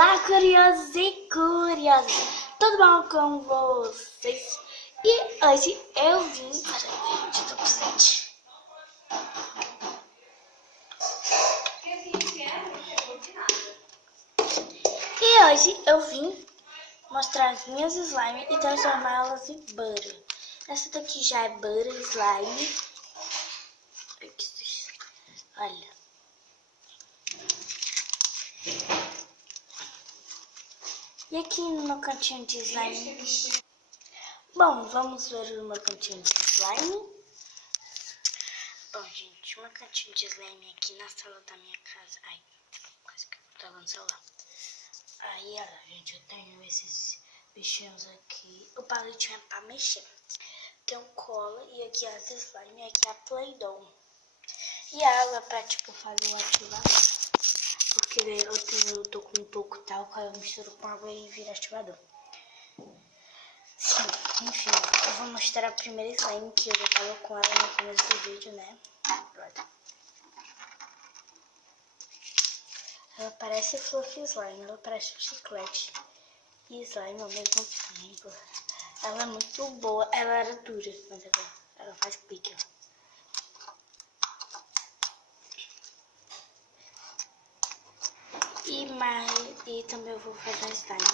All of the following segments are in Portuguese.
Olá, curiosos e curiosas! Tudo bom com vocês? E hoje eu vim... Peraí, eu tô com sede. E hoje eu vim mostrar as minhas slime e transformá-las em butter. Essa daqui já é butter slime. Olha. E aqui no meu cantinho de slime? Bom, vamos ver o meu cantinho de slime. Bom, gente, o meu cantinho de slime aqui na sala da minha casa. Ai, quase que eu tava no celular. Aí, olha, gente, eu tenho esses bichinhos aqui. O palitinho é pra mexer. Tem um cola e aqui as slime e aqui a Play-Doh. E a água é pra, tipo, fazer o ativador. Porque eu tô com um pouco talco, aí eu misturo com água e vira ativador. Sim, enfim, eu vou mostrar a primeira slime que eu já tava com ela no começo do vídeo, né? Ela parece fluffy slime, ela parece chiclete e slime ao mesmo tempo. Ela é muito boa, ela era dura, mas agora ela faz pique, ó. E também eu vou fazer slime.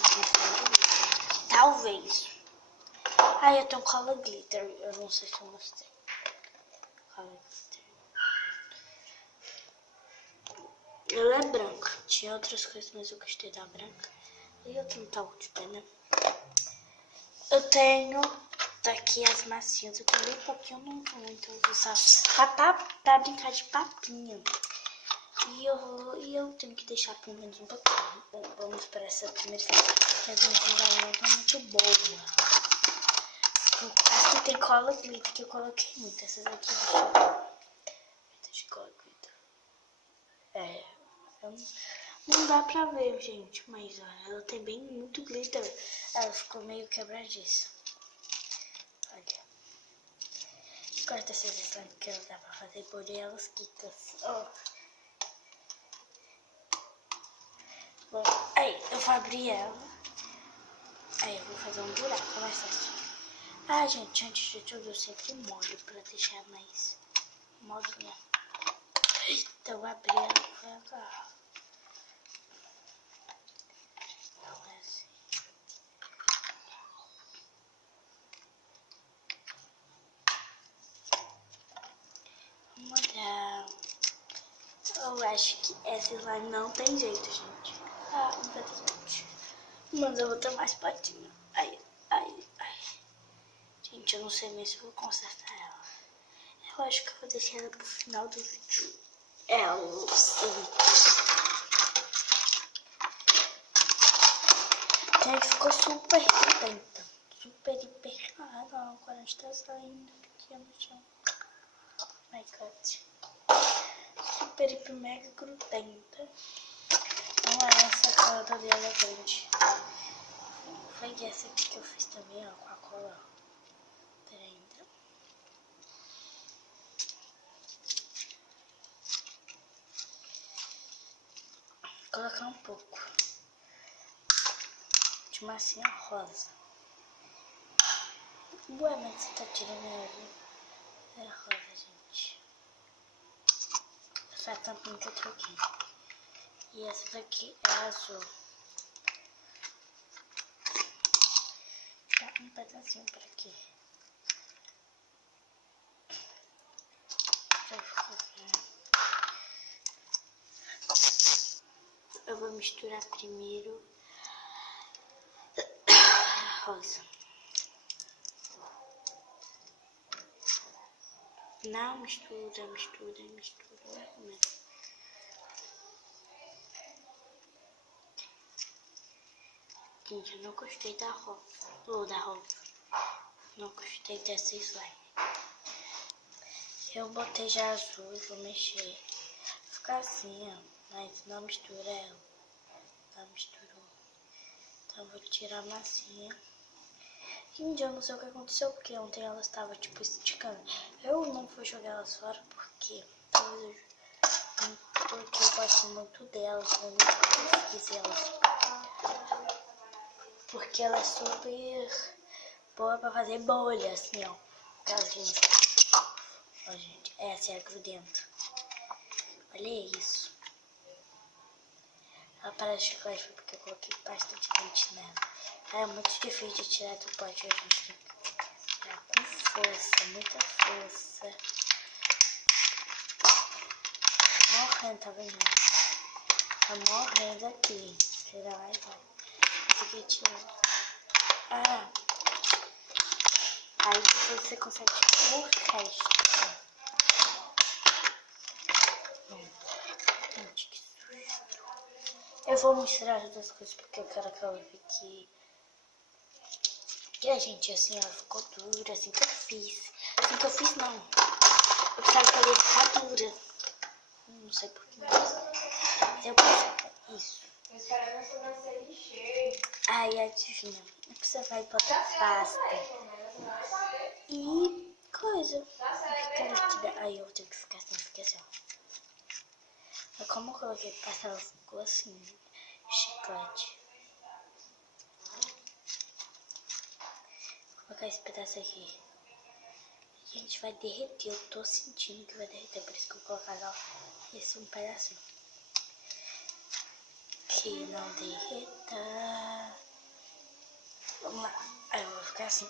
Talvez. Eu tenho cola glitter. Eu não sei se eu mostrei. Cola glitter. Ela é branca. Tinha outras coisas, mas eu gostei da branca. E eu tenho talco de pena. Eu tenho daqui as massinhas. Eu tenho bem pouquinho, não vou muito usar. Pra brincar de papinha. E eu tenho que deixar pelo menos um pouquinho. Vamos para essa primeira slime. Mas a slime não tá muito boa. Aqui tem cola glitter que eu coloquei muito. Essas aqui de cola glitter. Não dá pra ver, gente. Mas olha, ela tem bem muito glitter. Ela ficou meio quebradiça. Olha. Corta essas slime que ela dá pra fazer por elas quitas. Bom, aí eu vou abrir ela. Aí eu vou fazer um buraco mais fácil. Gente, antes de tudo eu sempre molho pra deixar mais molinha. Então eu abri ela e vou agarrar. Então é assim. Vamos olhar. Eu acho que essa slime não tem jeito, gente. Infelizmente. Mas eu vou ter mais patinho. Ai. Gente, eu não sei mesmo se eu vou consertar ela. Eu acho que eu vou deixar ela pro final do vídeo. Eu sei. Gente, ficou super grudenta. Super, hiper. Não, agora a gente tá saindo aqui no chão. My God. Super, hiper, mega grudenta. Não é essa cola toda elegante. Foi essa aqui que eu fiz também, ó, com a cola. Peraí. Vou colocar um pouco de massinha rosa. Ué, mas você tá tirando ali? É rosa, gente. Essa é a tampinha que eu troquei. E essa daqui é azul. Dá um pedacinho por aqui. Eu vou misturar primeiro rosa. Não, mistura. Gente, eu não gostei da rosa. Não gostei dessa slime. Eu botei já azul e vou mexer. Fica assim, ó. Mas não mistura ela. Não misturou. Então eu vou tirar a massinha. Gente, eu não sei o que aconteceu, porque ontem ela estava tipo esticando. Eu não vou jogar elas fora porque eu gosto muito delas. Eu não fiz elas. porque ela é super boa pra fazer bolha, assim, ó. Casinha. Ó, gente, essa é a grudenta. Olha isso. Ela parece chiclete porque eu coloquei bastante dente nela. É muito difícil de tirar do pote, a gente tem que tirar com força, muita força. Morrendo, tá vendo? Tá morrendo aqui. Tira lá e vai. Esse aqui tira. Ah. Aí depois você consegue tirar o resto. Gente, que sujo. Eu vou misturar as duas coisas porque eu quero que ela fique... E a gente, assim, ela ficou dura, assim que eu fiz. Assim que eu fiz, não. Eu pensava que ela ia ficar dura. Não sei porquê. Eu pensei, isso. Aí, adivinha. Você vai botar pasta. E coisa. Fica líquida. Aí eu tenho que ficar assim, fica assim, ó. Mas como eu coloquei pasta, ela ficou assim, chiclete. Vou colocar esse pedaço aqui. A gente vai derreter, eu tô sentindo que vai derreter, por isso que eu vou colocar esse um pedacinho. Que não derreta. Vamos lá. Aí eu vou ficar assim.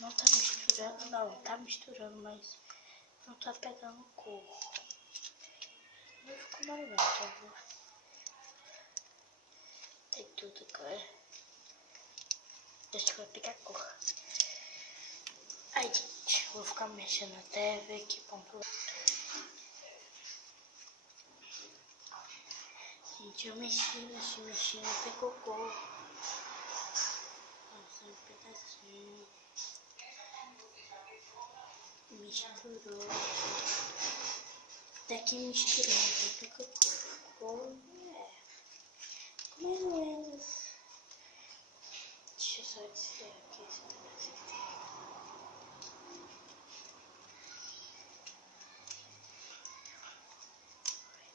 Não tá misturando, não. Tá misturando, mas não tá pegando cor. Não ficou mais não, tá vendo? Tem tudo, cara. Deixa eu pegar cor. Ai, gente, vou ficar mexendo até ver que ponto. Gente, eu mexi, pegou cor. Nossa, um pedacinho. Misturou. Até que misturando, pegou cor. Mais ou menos. Deixa eu só dizer aqui esse pedacinho.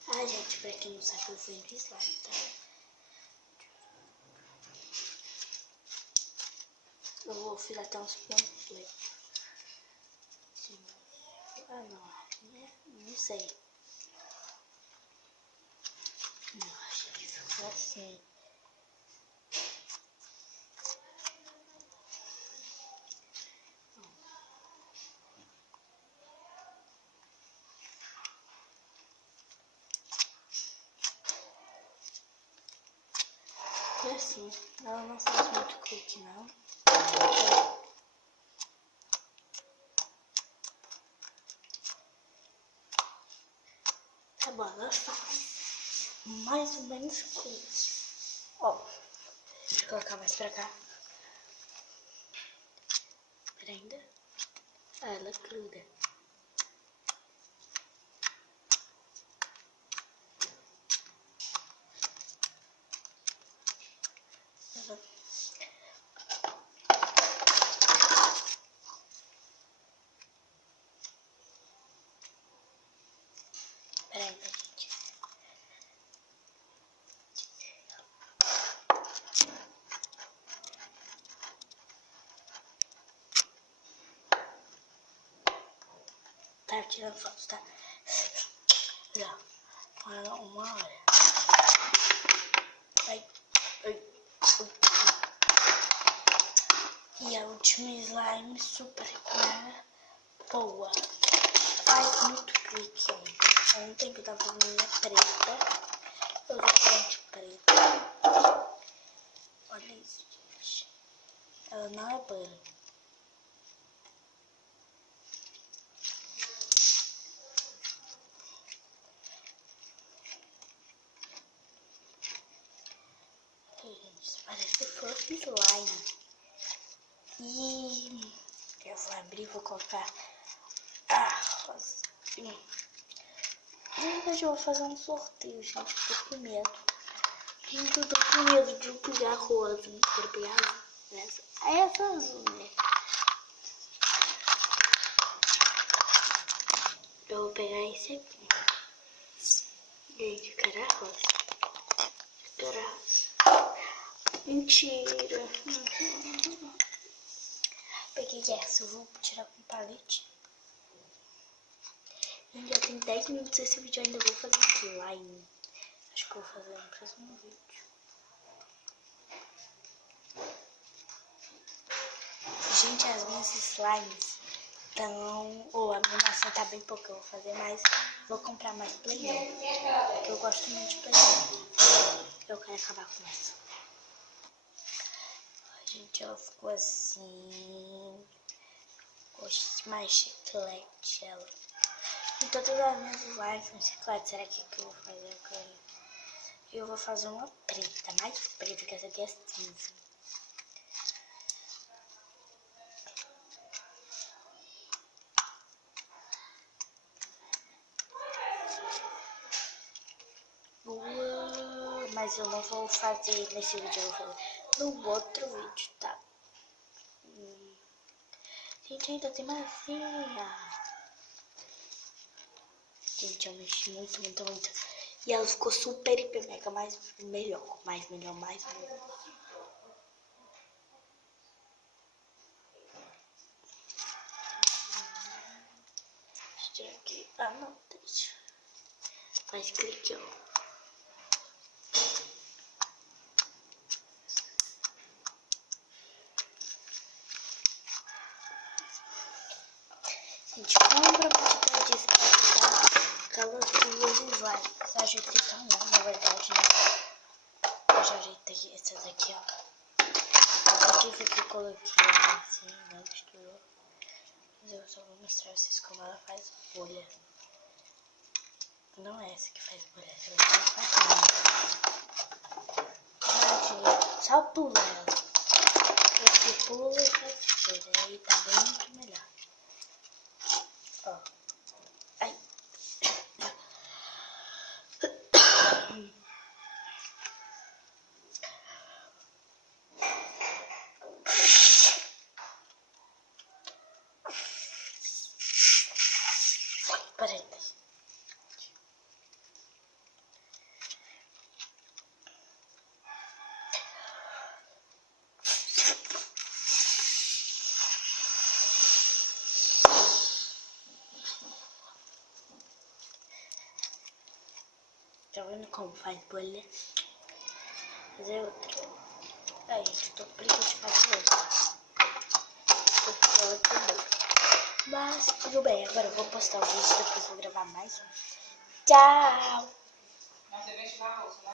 Ah, gente, pra quem não sabe, eu vendo slime, tá? Eu vou filetar uns panfletos. Ah, não, né? Não sei. Não, acho que ficou assim. E assim, ela não faz muito clique, não. Tá bom, ela faz mais ou menos clique. Ó, deixa eu colocar mais pra cá. Pera ainda. Ah, ela gruda. Pera ainda, gente. Tá tirando foto, tá? Já. Olha, 1 hora. Ai, ai, ai. E a última slime super boa. Faz muito clique ontem. Ontem que eu tava fazendo minha preta. Eu usei corante preta. Olha isso, gente. Ela não é branca. Gente, parece flor de slime. E eu vou abrir e vou colocar a rosa. Na verdade eu vou fazer um sorteio, gente, tô com medo. Gente, eu tô com medo de eu pegar a rosa. Não quero pegar essa. Essa azul, né? Eu vou pegar esse aqui. Gente, eu quero a rosa. Eu quero a rosa. Mentira. Peguei essa. Eu vou tirar com palete. Gente, já tem 10 minutos esse vídeo. Eu ainda vou fazer slime. Acho que eu vou fazer no próximo vídeo. Gente, as minhas slimes estão... a minha maçã tá bem pouca. Eu vou fazer mais. Vou comprar mais Play-Doh. Porque eu gosto muito de Play-Doh. Eu quero acabar com essa. Gente, ela ficou assim. Gosto mais chiclete ela. E todas as minhas slimes são chiclete. Será que eu vou fazer agora? Eu vou fazer uma preta. Mais preta, que essa aqui é cinza. Mas eu não vou fazer nesse vídeo, eu vou fazer no outro vídeo, tá? Gente, ainda tem massinha. Gente, eu mexi muito. E ela ficou super, hiper, mega, melhor. Mais melhor. Deixa eu tirar aqui. Ah, não, deixa. Faz clique, ó. Gente, compra porque eu disse que vai ficar aquelas duas slimes. Eu ajeitei tão não, na verdade, né? Eu já ajeitei essas aqui, ó. Aqui foi que eu coloquei assim, não misturou. Mas eu só vou mostrar vocês como ela faz bolha. Não é essa que faz bolha, essa vai fazer. Só pula ela. Esse pula e faz bolha. Aí tá bem muito melhor. Ó. Ai. Peraí. Tá vendo como faz bolha? Fazer outra. Ai, gente, tô preguiça de fazer outra. Mas tudo bem, agora eu vou postar o vídeo, depois vou gravar mais um. Tchau!